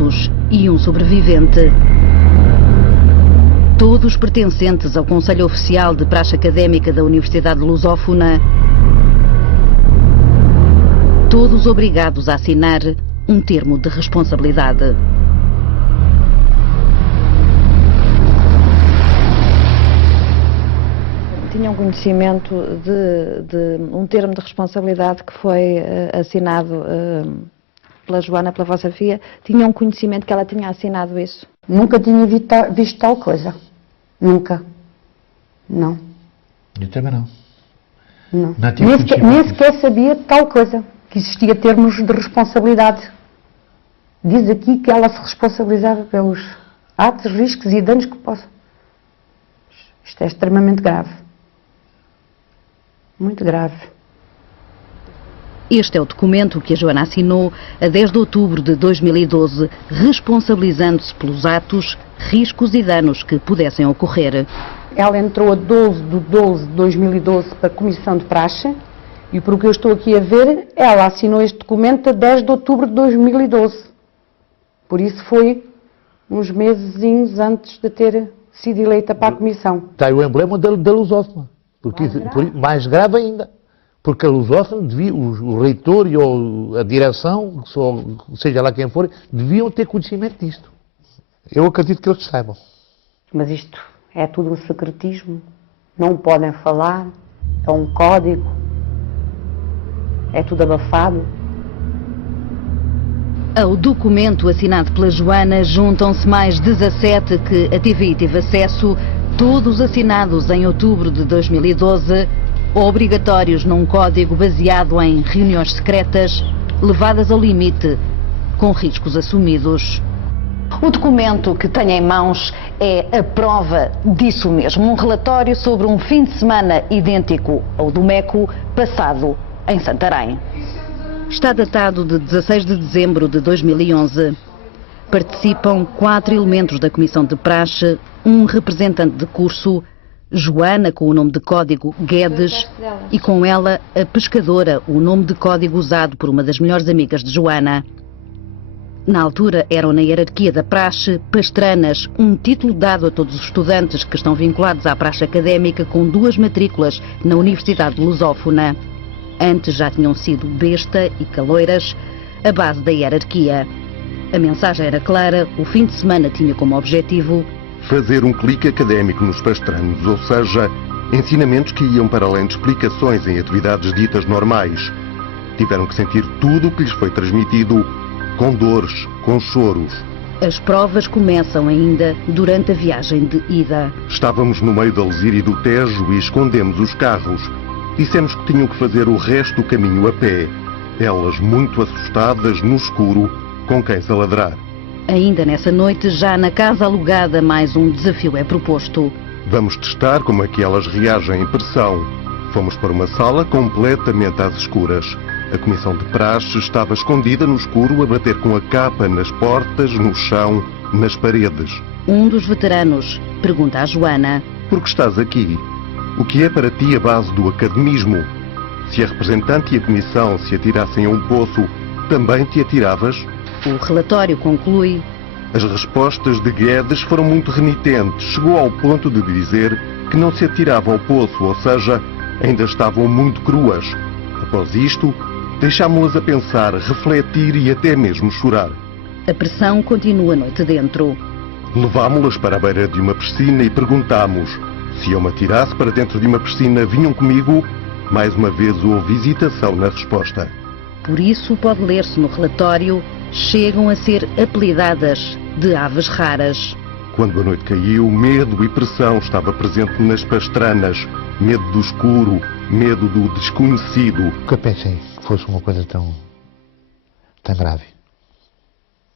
mortos e um sobrevivente. Todos pertencentes ao Conselho Oficial de Praxe Académica da Universidade Lusófona. Todos obrigados a assinar um termo de responsabilidade. Tinham conhecimento de um termo de responsabilidade que foi assinado pela Joana, pela vossa filha. Tinham conhecimento que ela tinha assinado isso? Nunca tinha visto tal coisa. Nunca. Não. Eu também não. Não. Nem sequer sabia de tal coisa, que existia termos de responsabilidade. Diz aqui que ela se responsabilizava pelos atos, riscos e danos que possam. Isto é extremamente grave. Muito grave. Este é o documento que a Joana assinou a 10 de outubro de 2012, responsabilizando-se pelos atos, riscos e danos que pudessem ocorrer. Ela entrou a 12 de 12 de 2012 para a Comissão de Praxe e, por o que eu estou aqui a ver, ela assinou este documento a 10 de outubro de 2012. Por isso foi uns mesezinhos antes de ter sido eleita para a Comissão. Está aí o emblema da Lusófona. Mais grave ainda. Porque a Lusófona, o reitor e a direção, seja lá quem for, deviam ter conhecimento disto. Eu acredito que eles saibam. Mas isto é tudo um secretismo. Não podem falar. É um código. É tudo abafado. Ao documento assinado pela Joana juntam-se mais 17 que a TVI teve acesso, todos assinados em outubro de 2012, obrigatórios num código baseado em reuniões secretas, levadas ao limite, com riscos assumidos. O documento que tenho em mãos é a prova disso mesmo, um relatório sobre um fim de semana idêntico ao do MECO passado em Santarém. Está datado de 16 de dezembro de 2011. Participam 4 elementos da Comissão de Praxe, um representante de curso, Joana, com o nome de código Guedes, e com ela a pescadora, o nome de código usado por uma das melhores amigas de Joana. Na altura eram na hierarquia da praxe pastranas, um título dado a todos os estudantes que estão vinculados à praxe académica com 2 matrículas na Universidade Lusófona. Antes já tinham sido besta e caloiras, a base da hierarquia. A mensagem era clara, o fim de semana tinha como objetivo fazer um clique académico nos pastranos, ou seja, ensinamentos que iam para além de explicações em atividades ditas normais. Tiveram que sentir tudo o que lhes foi transmitido, com dores, com choros. As provas começam ainda durante a viagem de ida. Estávamos no meio da Lesíria e do Tejo e escondemos os carros. Dissemos que tinham que fazer o resto do caminho a pé. Elas muito assustadas, no escuro, com cães a ladrar. Ainda nessa noite, já na casa alugada, mais um desafio é proposto. Vamos testar como é que elas reagem em pressão. Fomos para uma sala completamente às escuras. A comissão de praxe estava escondida no escuro a bater com a capa nas portas, no chão, nas paredes. Um dos veteranos pergunta à Joana: por que estás aqui? O que é para ti a base do academismo? Se a representante e a comissão se atirassem a um poço, também te atiravas? O relatório conclui: as respostas de Guedes foram muito renitentes. Chegou ao ponto de dizer que não se atirava ao poço, ou seja, ainda estavam muito cruas. Após isto, deixámo-las a pensar, refletir e até mesmo chorar. A pressão continua noite dentro. Levámo-las para a beira de uma piscina e perguntámos: se eu me atirasse para dentro de uma piscina, vinham comigo? Mais uma vez houve hesitação na resposta. Por isso pode ler-se no relatório: chegam a ser apelidadas de aves raras. Quando a noite caiu, medo e pressão estava presente nas pastranas. Medo do escuro, medo do desconhecido. Nunca pensei que fosse uma coisa tão grave.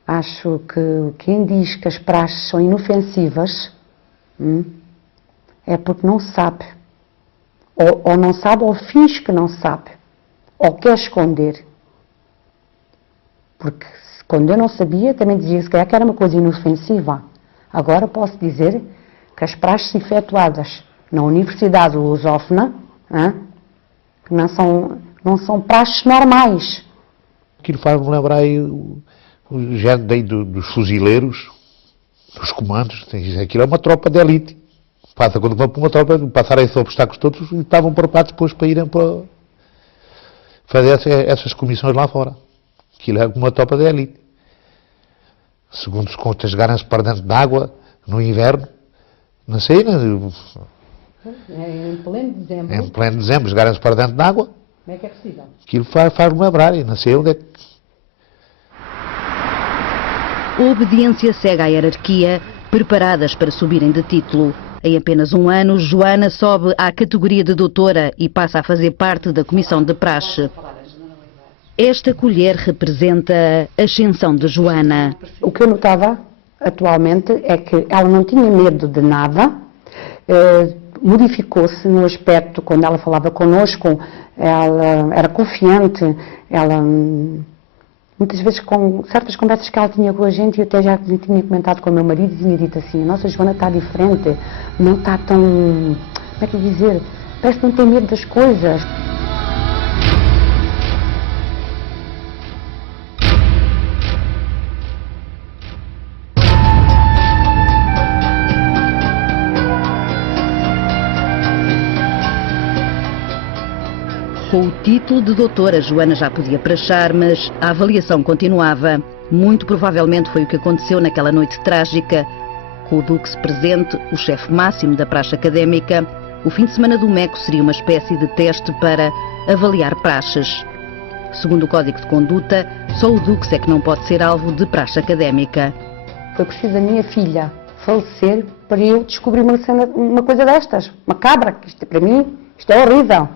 Acho que quem diz que as praxes são inofensivas é porque não sabe. Ou não sabe, ou finge que não sabe. Ou quer esconder. Porque quando eu não sabia, também dizia se calhar que era uma coisa inofensiva. Agora posso dizer que as praxes efetuadas na Universidade Lusófona não são praxes normais. Aquilo faz-me lembrar aí gente daí dos fuzileiros, dos comandos, aquilo é uma tropa de elite. Passa quando vão para uma tropa, passarem esses obstáculos todos e estavam preparados depois para irem para fazer essas comissões lá fora. Aquilo é uma tropa de elite. Segundo os contas, jogarem-se para dentro de água no inverno, não sei, Em pleno dezembro. em pleno dezembro, jogarem-se para dentro de água, Como é que é possível? aquilo faz-me lembrar, e não sei onde é que... A obediência segue à hierarquia, preparadas para subirem de título. Em apenas um ano, Joana sobe à categoria de doutora e passa a fazer parte da comissão de praxe. Esta colher representa a ascensão de Joana. O que eu notava atualmente é que ela não tinha medo de nada, modificou-se no aspecto, quando ela falava connosco, ela era confiante, ela... Muitas vezes, com certas conversas que ela tinha com a gente, eu até já tinha comentado com o meu marido e tinha dito assim: a nossa Joana está diferente, não está tão, como é que eu dizer, parece que não tem medo das coisas. Com o título de doutora, Joana já podia praxar, mas a avaliação continuava. Muito provavelmente foi o que aconteceu naquela noite trágica. Com o Dux presente, o chefe máximo da praxe académica, o fim de semana do MECO seria uma espécie de teste para avaliar praxes. Segundo o Código de Conduta, só o Dux é que não pode ser alvo de praxe académica. Foi preciso a minha filha falecer para eu descobrir uma coisa destas, macabra, que isto, para mim, isto é horrível.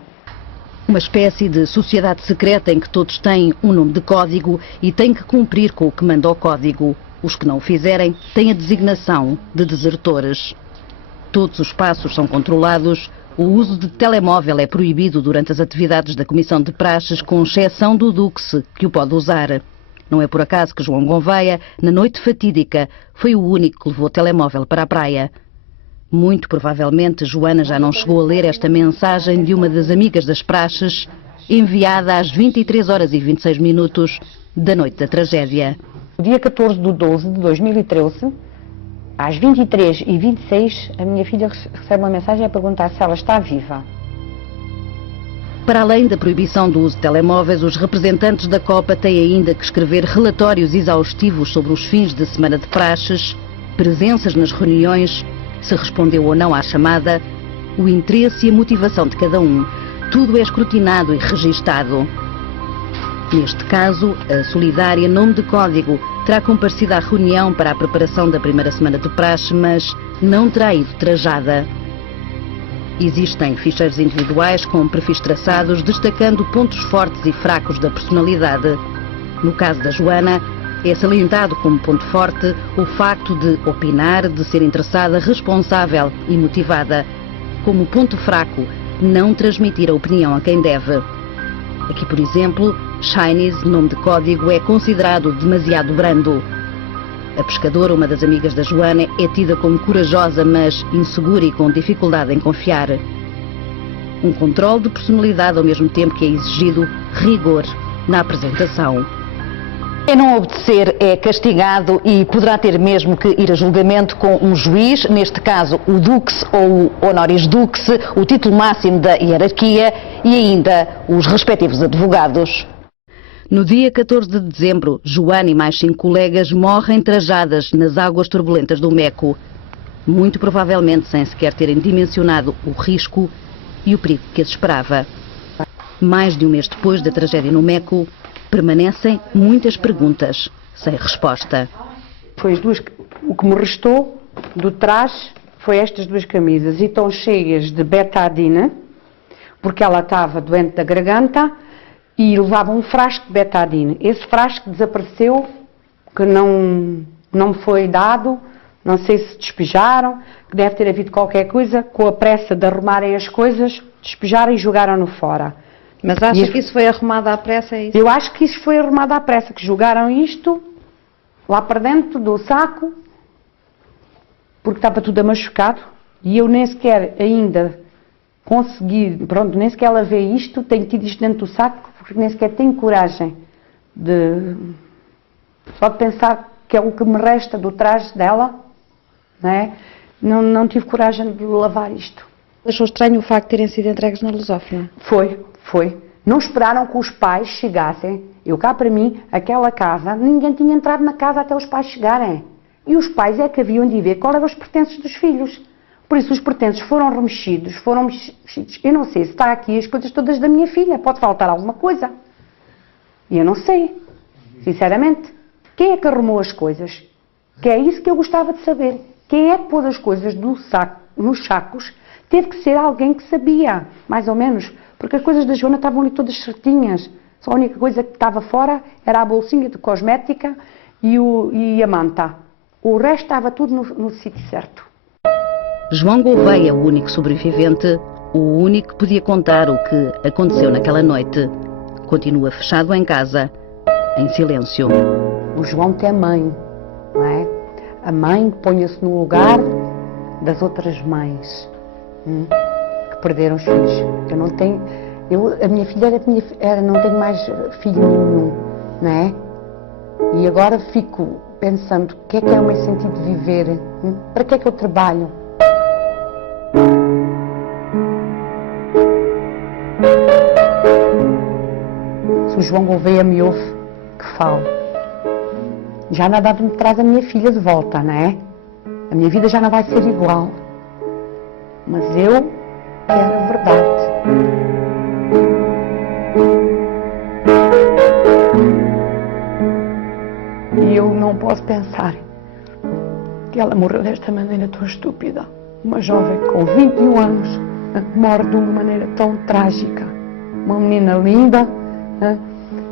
Uma espécie de sociedade secreta em que todos têm um nome de código e têm que cumprir com o que manda o código. Os que não o fizerem têm a designação de desertores. Todos os passos são controlados. O uso de telemóvel é proibido durante as atividades da Comissão de Praxes, com exceção do Dux, que o pode usar. Não é por acaso que João Gouveia, na noite fatídica, foi o único que levou o telemóvel para a praia. Muito provavelmente, Joana já não chegou a ler esta mensagem de uma das amigas das praxes, enviada às 23 horas e 26 minutos da noite da tragédia. No dia 14 de 12 de 2013, às 23h26, a minha filha recebe uma mensagem a perguntar se ela está viva. Para além da proibição do uso de telemóveis, os representantes da Copa têm ainda que escrever relatórios exaustivos sobre os fins de semana de praxes, presenças nas reuniões, se respondeu ou não à chamada, o interesse e a motivação de cada um. Tudo é escrutinado e registado. Neste caso, a Solidária, nome de código, terá comparecido à reunião para a preparação da primeira semana de praxe, mas não terá ido trajada. Existem ficheiros individuais com perfis traçados, destacando pontos fortes e fracos da personalidade. No caso da Joana, é salientado como ponto forte o facto de opinar, de ser interessada, responsável e motivada. Como ponto fraco, não transmitir a opinião a quem deve. Aqui, por exemplo, Chinese, nome de código, é considerado demasiado brando. A pescadora, uma das amigas da Joana, é tida como corajosa, mas insegura e com dificuldade em confiar. Um controle de personalidade ao mesmo tempo que é exigido rigor na apresentação. Quem não obedecer é castigado e poderá ter mesmo que ir a julgamento com um juiz, neste caso o Dux ou o Honoris Dux, o título máximo da hierarquia e ainda os respectivos advogados. No dia 14 de dezembro, Joana e mais 5 colegas morrem trajadas nas águas turbulentas do Meco, muito provavelmente sem sequer terem dimensionado o risco e o perigo que as esperava. Mais de um mês depois da tragédia no Meco, permanecem muitas perguntas sem resposta. Foi o que me restou do traje foi estas duas camisas, e estão cheias de betadine, porque ela estava doente da garganta e levava um frasco de betadine. Esse frasco desapareceu, que não me foi dado, não sei se despejaram, que deve ter havido qualquer coisa, com a pressa de arrumarem as coisas, despejaram e jogaram-no fora. Mas acha que isso foi arrumado à pressa, é isso? Eu acho que isso foi arrumado à pressa, que jogaram isto lá para dentro do saco, porque estava tudo amachucado, e eu nem sequer ainda consegui, nem sequer lavei isto, tenho tido isto dentro do saco, porque nem sequer tenho coragem de Só de pensar que é o que me resta do traje dela, não é? Não tive coragem de lavar isto. Achou estranho o facto de terem sido entregues na lusófona? Foi. Não esperaram que os pais chegassem. Eu cá para mim, aquela casa, ninguém tinha entrado na casa até os pais chegarem. E os pais é que haviam de ver qual eram os pertences dos filhos. Por isso os pertences foram remexidos, Eu não sei se está aqui as coisas todas da minha filha. Pode faltar alguma coisa. E eu não sei. Sinceramente. Quem é que arrumou as coisas? Que é isso que eu gostava de saber. Quem é que pôs as coisas nos sacos? Teve que ser alguém que sabia, mais ou menos. Porque as coisas da Joana estavam ali todas certinhas. Só a única coisa que estava fora era a bolsinha de cosmética e a manta. O resto estava tudo no sítio certo. João Gouveia, o único sobrevivente, o único que podia contar o que aconteceu naquela noite, continua fechado em casa, em silêncio. O João tem mãe, não é? A mãe põe-se no lugar das outras mães que perderam os filhos. A minha filha não tenho mais filho nenhum, não é? E agora fico pensando, o que é o meu sentido de viver? Para que é que eu trabalho? Se o João Gouveia me ouve, que fale. Já nada me traz a minha filha de volta, não é? A minha vida já não vai ser igual. Mas eu quero a verdade. E eu não posso pensar que ela morreu desta maneira tão estúpida. Uma jovem com 21 anos morre de uma maneira tão trágica. Uma menina linda,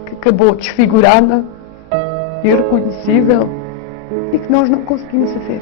que acabou desfigurada, irreconhecível, e que nós não conseguimos ver.